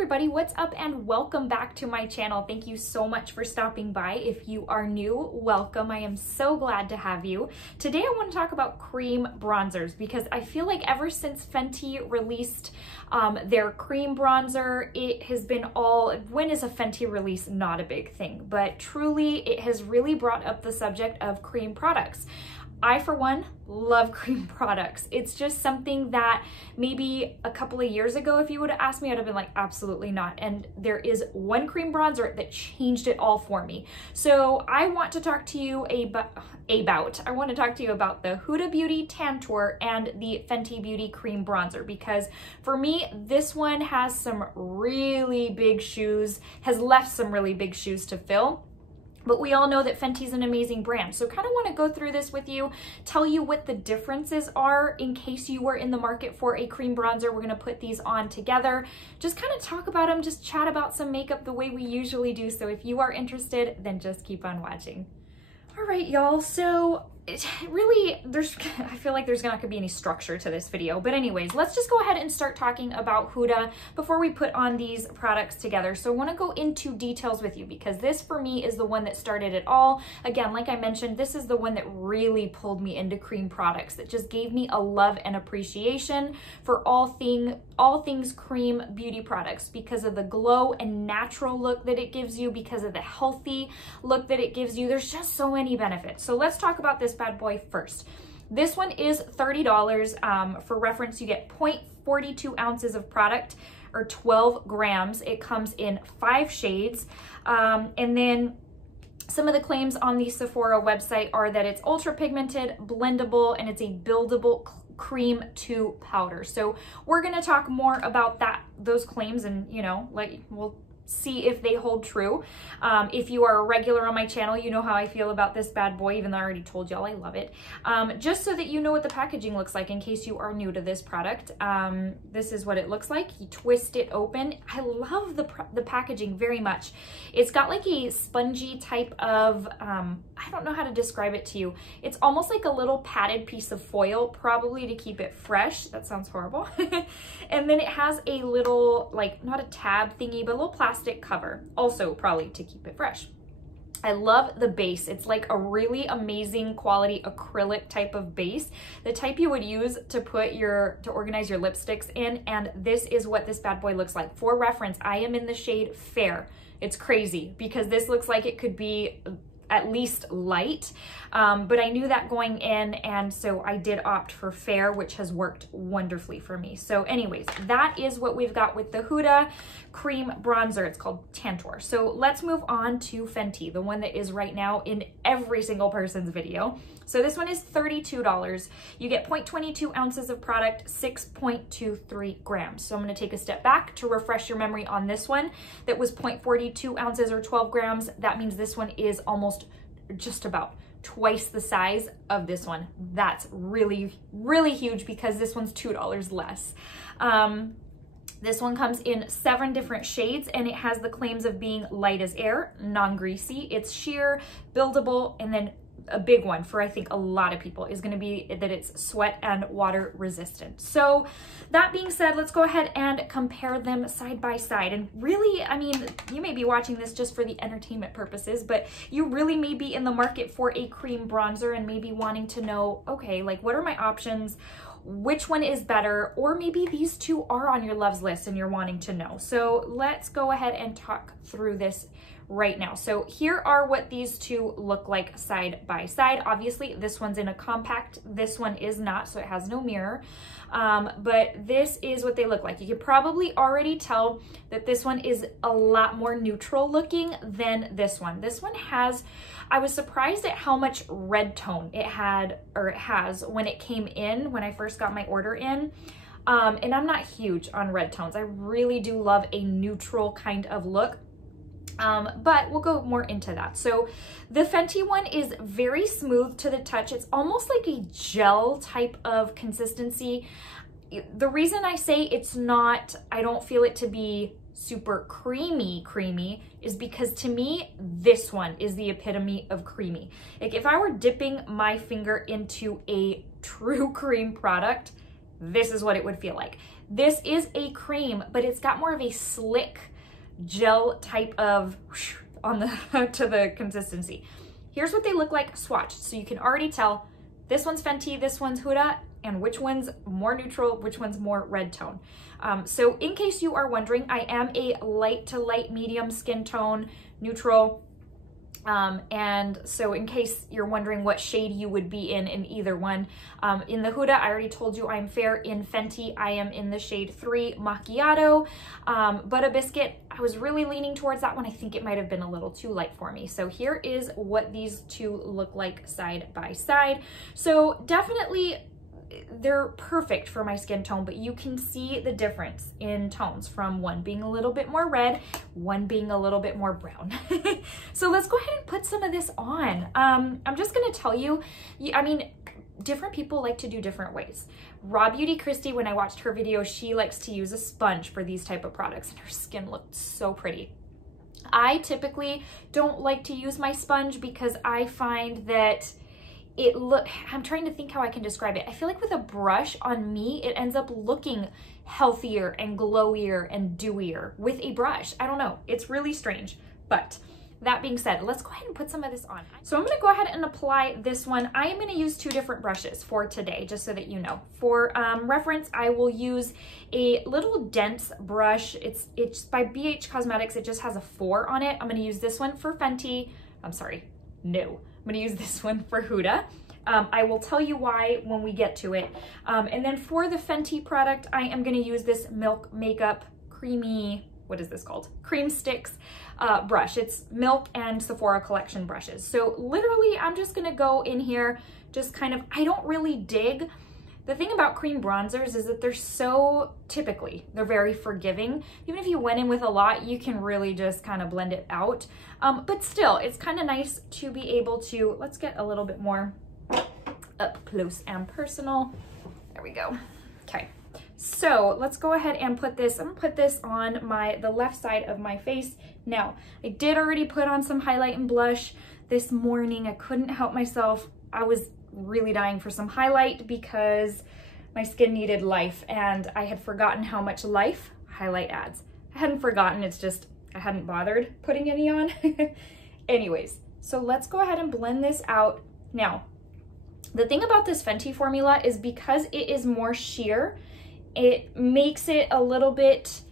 everybody, what's up and welcome back to my channel. Thank you so much for stopping by. If you are new, welcome. I am so glad to have you. Today I want to talk about cream bronzers because I feel like ever since Fenty released their cream bronzer, it has been all, when is a Fenty release not a big thing, but truly it has really brought up the subject of cream products. I, for one, love cream products. It's just something that maybe a couple of years ago, if you would have asked me, I'd have been like, absolutely not. And there is one cream bronzer that changed it all for me. So I want to talk to you about the Huda Beauty Tantour and the Fenty Beauty Cream Bronzer, because for me, this one has some really big shoes, has left some really big shoes to fill. But we all know that Fenty's an amazing brand. So kind of want to go through this with you, tell you what the differences are in case you were in the market for a cream bronzer. We're going to put these on together, just kind of talk about them, just chat about some makeup the way we usually do. So if you are interested, then just keep on watching. All right, y'all. So really, I feel like there's not gonna be any structure to this video, but anyways, let's just go ahead and start talking about Huda before we put on these products together. So I want to go into details with you because this for me is the one that started it all. Again, like I mentioned, this is the one that really pulled me into cream products, that just gave me a love and appreciation for all things cream beauty products because of the glow and natural look that it gives you, because of the healthy look that it gives you. There's just so many benefits. So let's talk about this bad boy first. This one is $30. For reference, you get 0.42 ounces of product or 12 grams. It comes in 5 shades. And then some of the claims on the Sephora website are that it's ultra pigmented, blendable, and it's a buildable cream to powder. So we're going to talk more about those claims, and we'll see if they hold true. If you are a regular on my channel, you know how I feel about this bad boy, even though I already told y'all I love it. Just so that you know what the packaging looks like in case you are new to this product. This is what it looks like. You twist it open. I love the packaging very much. It's got like a spongy type of, I don't know how to describe it to you. It's almost like a little padded piece of foil, probably to keep it fresh. That sounds horrible. And then it has a little, like, not a tab thingy, but a little plastic cover, also probably to keep it fresh. I love the base. It's like a really amazing quality acrylic type of base, the type you would use to organize your lipsticks in, and this is what this bad boy looks like. For reference, I am in the shade Fair. It's crazy because this looks like it could be at least light, but I knew that going in, and so I did opt for Fair, which has worked wonderfully for me. So anyways, that is what we've got with the Huda cream bronzer. It's called Tantour. So let's move on to Fenty, the one that is right now in every single person's video. So this one is $32. You get 0.22 ounces of product, 6.23 grams. So I'm going to take a step back to refresh your memory on this one. That was 0.42 ounces or 12 grams. That means this one is almost just about twice the size of this one. That's really, really huge because this one's $2 less. This one comes in 7 different shades, and it has the claims of being light as air, non-greasy. It's sheer, buildable, and then a big one for I think a lot of people is going to be that it's sweat and water resistant. So that being said, let's go ahead and compare them side by side. And really, I mean, you may be watching this just for the entertainment purposes, but you really may be in the market for a cream bronzer and maybe wanting to know, okay, like, what are my options? Which one is better? Or maybe these two are on your loves list and you're wanting to know. So let's go ahead and talk through this right now. So here are what these two look like side by side. Obviously, this one's in a compact. This one is not, so it has no mirror. But this is what they look like. You can probably already tell that this one is a lot more neutral looking than this one. This one has, I was surprised at how much red tone it had, or it has, when it came in, when I first got my order in. And I'm not huge on red tones. I really do love a neutral kind of look. But we'll go more into that. So the Fenty one is very smooth to the touch. It's almost like a gel type of consistency. The reason I say it's not, I don't feel it to be super creamy is because to me, this one is the epitome of creamy. Like if I were dipping my finger into a true cream product, this is what it would feel like. This is a cream, but it's got more of a slick gel type of on the to the consistency. Here's what they look like swatched. So you can already tell this one's Fenty, this one's Huda, and which one's more neutral, which one's more red tone. So in case you are wondering, I am a light to light medium skin tone, neutral. And so in case you're wondering what shade you would be in either one, in the Huda, I already told you I'm fair. In Fenty, I am in the shade 3 Macchiato. Butter Biscuit, I was really leaning towards that one. I think it might have been a little too light for me. So here is what these two look like side by side. So definitely they're perfect for my skin tone, but you can see the difference in tones from one being a little bit more red, one being a little bit more brown. So let's go ahead and put some of this on. I'm just gonna tell you, I mean, different people like to do different ways. Raw Beauty Christy, when I watched her video, she likes to use a sponge for these type of products and her skin looked so pretty. I typically don't like to use my sponge because I find that I'm trying to think how I can describe it. I feel like with a brush on me, it ends up looking healthier and glowier and dewier with a brush. I don't know, it's really strange. But that being said, let's go ahead and put some of this on. So I'm gonna go ahead and apply this one. I am gonna use 2 different brushes for today, just so that you know. For reference, I will use a little dense brush. It's by BH Cosmetics, it just has a 4 on it. I'm gonna use this one for Fenty. I'm sorry, no. I'm gonna use this one for Huda. I will tell you why when we get to it. And then for the Fenty product, I am gonna use this Milk Makeup Creamy, what is this called? Cream Sticks brush. It's Milk and Sephora Collection brushes. So literally, I'm just gonna go in here, just kind of, I don't really dig. The thing about cream bronzers is that they're very forgiving. Even if you went in with a lot, you can really just kind of blend it out. But still, it's kind of nice to be able to, let's get a little bit more up close and personal. There we go. Okay, so let's go ahead and put this, I'm gonna put this on the left side of my face. Now, I did already put on some highlight and blush this morning. I couldn't help myself. I was really dying for some highlight because my skin needed life and I had forgotten how much life highlight adds. I hadn't forgotten, it's just I hadn't bothered putting any on. Anyways, so let's go ahead and blend this out. Now, the thing about this Fenty formula is because it is more sheer, it makes it a little bit,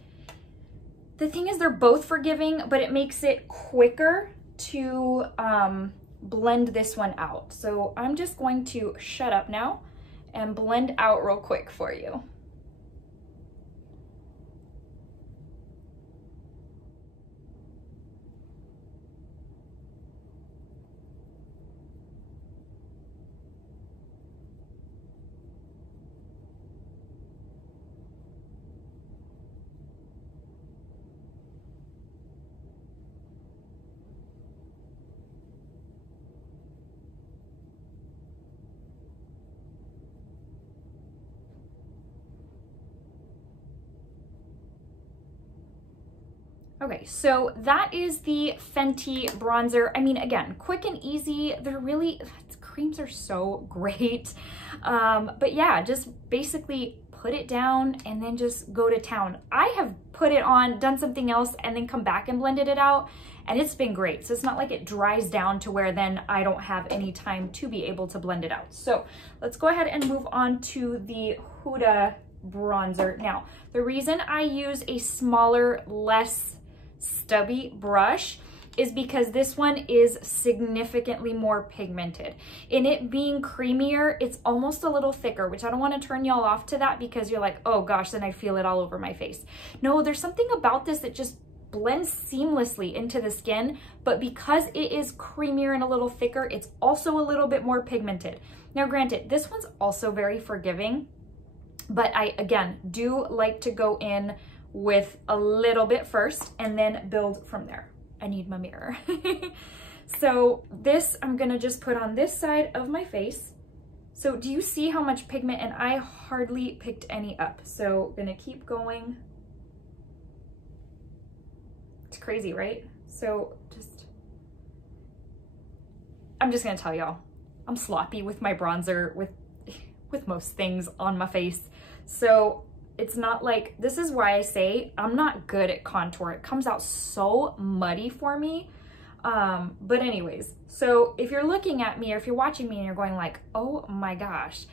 the thing is they're both forgiving, but it makes it quicker to blend this one out. So I'm just going to shut up now and blend out real quick for you. Okay, so that is the Fenty bronzer. I mean, again, quick and easy. Creams are so great. But yeah, just basically put it down and then just go to town. I have put it on, done something else, and then come back and blended it out, and it's been great. So it's not like it dries down to where then I don't have any time to be able to blend it out. So let's go ahead and move on to the Huda bronzer. Now, the reason I use a smaller, less stubby brush is because this one is significantly more pigmented. In it being creamier, it's almost a little thicker, which I don't want to turn y'all off to that because you're like, oh gosh, then I feel it all over my face. No, there's something about this that just blends seamlessly into the skin, but because it is creamier and a little thicker, it's also a little bit more pigmented. Now granted, this one's also very forgiving, but I, again, do like to go in with a little bit first and then build from there. I need my mirror. So this, I'm gonna just put on this side of my face. So do you see how much pigment? And I hardly picked any up. So gonna keep going. It's crazy, right? So I'm just gonna tell y'all, I'm sloppy with my bronzer, with most things on my face. So it's not like, this is why I say I'm not good at contour. It comes out so muddy for me. But anyways, so if you're looking at me or if you're watching me and you're going like, oh my gosh,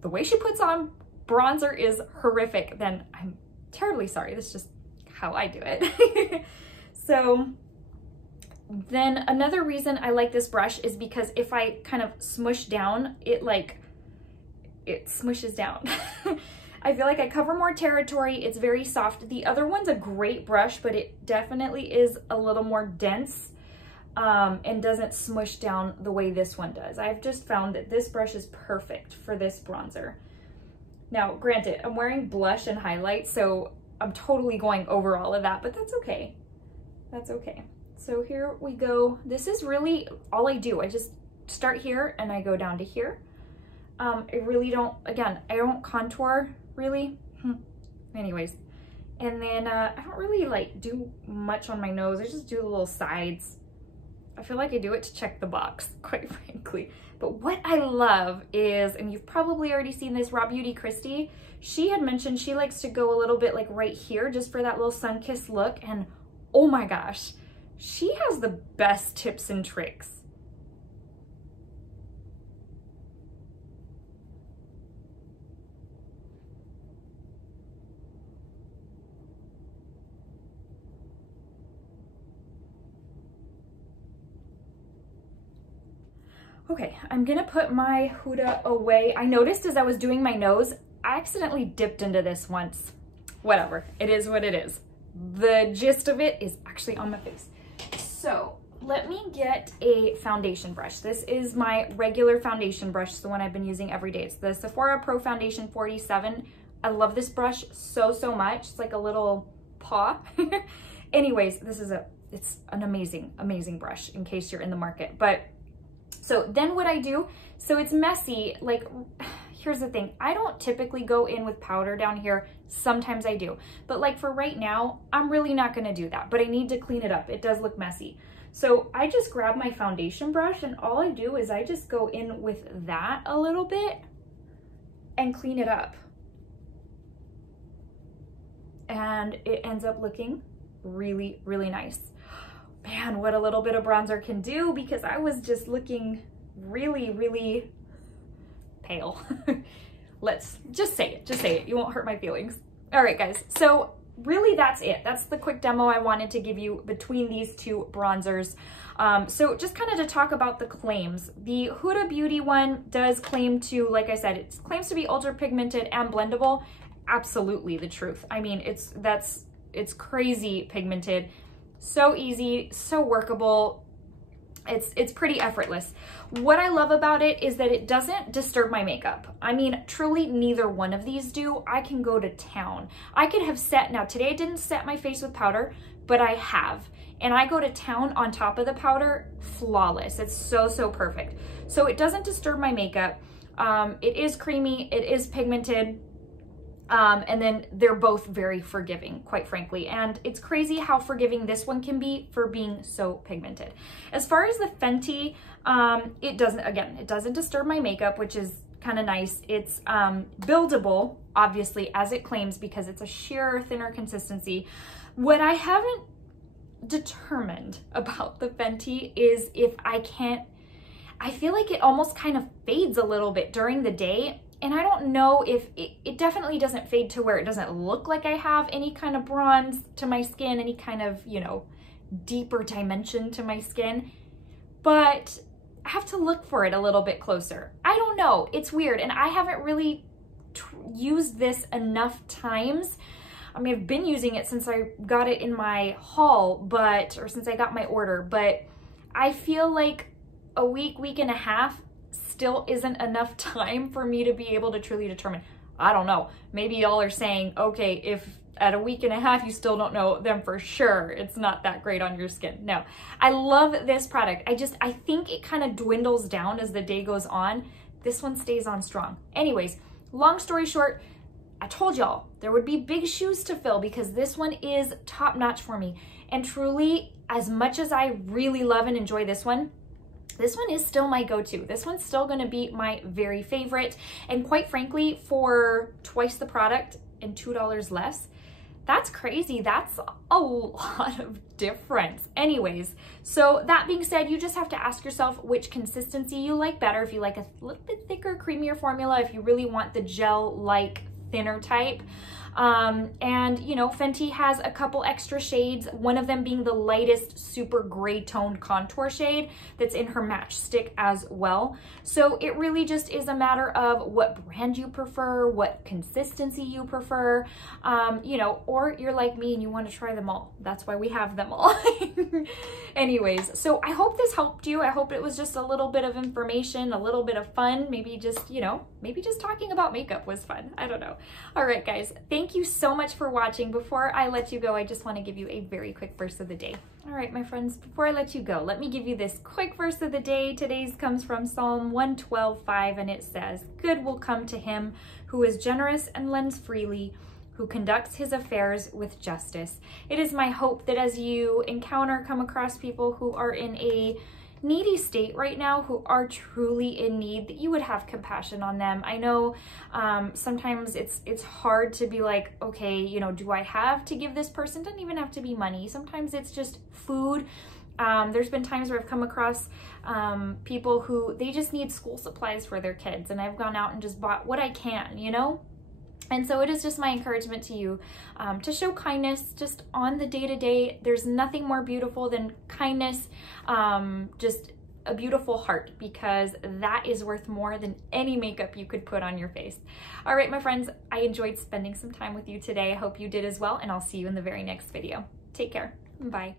the way she puts on bronzer is horrific, then I'm terribly sorry. That's just how I do it. So then another reason I like this brush is because if I kind of smush down, it smushes down. I feel like I cover more territory. It's very soft. The other one's a great brush, but it definitely is a little more dense and doesn't smush down the way this one does. I've just found that this brush is perfect for this bronzer. Now, granted, I'm wearing blush and highlight, so I'm totally going over all of that, but that's okay. That's okay. So here we go. This is really all I do. I just start here and I go down to here. I really don't, again, I don't contour really. Anyways, and then I don't really like do much on my nose. I just do the little sides. I feel like I do it to check the box, quite frankly. But what I love is, and you've probably already seen this, Raw Beauty Christy, she had mentioned she likes to go a little bit like right here just for that little sun-kissed look. And oh my gosh, she has the best tips and tricks. Okay, I'm gonna put my Huda away. I noticed as I was doing my nose, I accidentally dipped into this once. Whatever, it is what it is. The gist of it is actually on my face. So let me get a foundation brush. This is my regular foundation brush, the one I've been using every day. It's the Sephora Pro Foundation 47. I love this brush so, so much. It's like a little paw. Anyways, it's an amazing, amazing brush in case you're in the market. But so then what I do, so it's messy, like, here's the thing. I don't typically go in with powder down here. Sometimes I do. But like for right now, I'm really not gonna do that, but I need to clean it up. It does look messy. So I just grab my foundation brush and all I do is I just go in with that a little bit and clean it up. And it ends up looking really, really nice. Man, what a little bit of bronzer can do, because I was just looking really, really pale. Let's just say it. You won't hurt my feelings. All right, guys. So really that's it. That's the quick demo I wanted to give you between these two bronzers. So just kind of to talk about the claims. The Huda Beauty one does claim to, like I said, it claims to be ultra pigmented and blendable. Absolutely the truth. I mean, it's crazy pigmented. So easy, so workable. It's pretty effortless. What I love about it is that it doesn't disturb my makeup. I mean, truly neither one of these do. I can go to town. I could have set, now today I didn't set my face with powder, but I have. And I go to town on top of the powder, flawless. It's so, so perfect. So it doesn't disturb my makeup. It is creamy, it is pigmented. And then they're both very forgiving, quite frankly. And it's crazy how forgiving this one can be for being so pigmented. As far as the Fenty, it doesn't disturb my makeup, which is kind of nice. It's buildable, obviously, as it claims, because it's a sheer, thinner consistency. What I haven't determined about the Fenty is if I feel like it almost kind of fades a little bit during the day. And I don't know if it definitely doesn't fade to where it doesn't look like I have any kind of bronze to my skin, any kind of, you know, deeper dimension to my skin. But I have to look for it a little bit closer. I don't know. It's weird. And I haven't really used this enough times. I mean, I've been using it since I got it in my haul, or since I got my order. But I feel like a week and a half still isn't enough time for me to be able to truly determine. I don't know. Maybe y'all are saying, okay, if at a week and a half you still don't know, then for sure it's not that great on your skin. No, I love this product. I think it kind of dwindles down as the day goes on. This one stays on strong. Anyways, long story short, I told y'all there would be big shoes to fill because this one is top notch for me. And truly, as much as I really love and enjoy this one is still my go-to. This one's still gonna be my very favorite. And quite frankly, for twice the product and $2 less. That's crazy. That's a lot of difference. Anyways, so that being said, you just have to ask yourself which consistency you like better. If you like a little bit thicker, creamier formula, if you really want the gel-like thinner type. And you know, Fenty has a couple extra shades, one of them being the lightest super gray toned contour shade that's in her matchstick as well. So it really just is a matter of what brand you prefer, what consistency you prefer, you know, or you're like me and you want to try them all. That's why we have them all. Anyways, so I hope this helped you. I hope it was just a little bit of information, a little bit of fun, maybe just, you know, maybe just talking about makeup was fun. I don't know. All right, guys, thank you so much for watching. Before I let you go, I just want to give you a very quick verse of the day. All right, my friends, before I let you go, let me give you this quick verse of the day. Today's comes from Psalm 112:5, and it says, "Good will come to him who is generous and lends freely, who conducts his affairs with justice." It is my hope that as you come across people who are in a needy state right now, who are truly in need, that you would have compassion on them. I know sometimes it's hard to be like, okay, you know, do I have to give this person? Doesn't even have to be money. Sometimes it's just food. There's been times where I've come across people who they just need school supplies for their kids, and I've gone out and just bought what I can, you know? And so it is just my encouragement to you to show kindness just on the day-to-day. There's nothing more beautiful than kindness, just a beautiful heart, because that is worth more than any makeup you could put on your face. All right, my friends, I enjoyed spending some time with you today. I hope you did as well, and I'll see you in the very next video. Take care. Bye.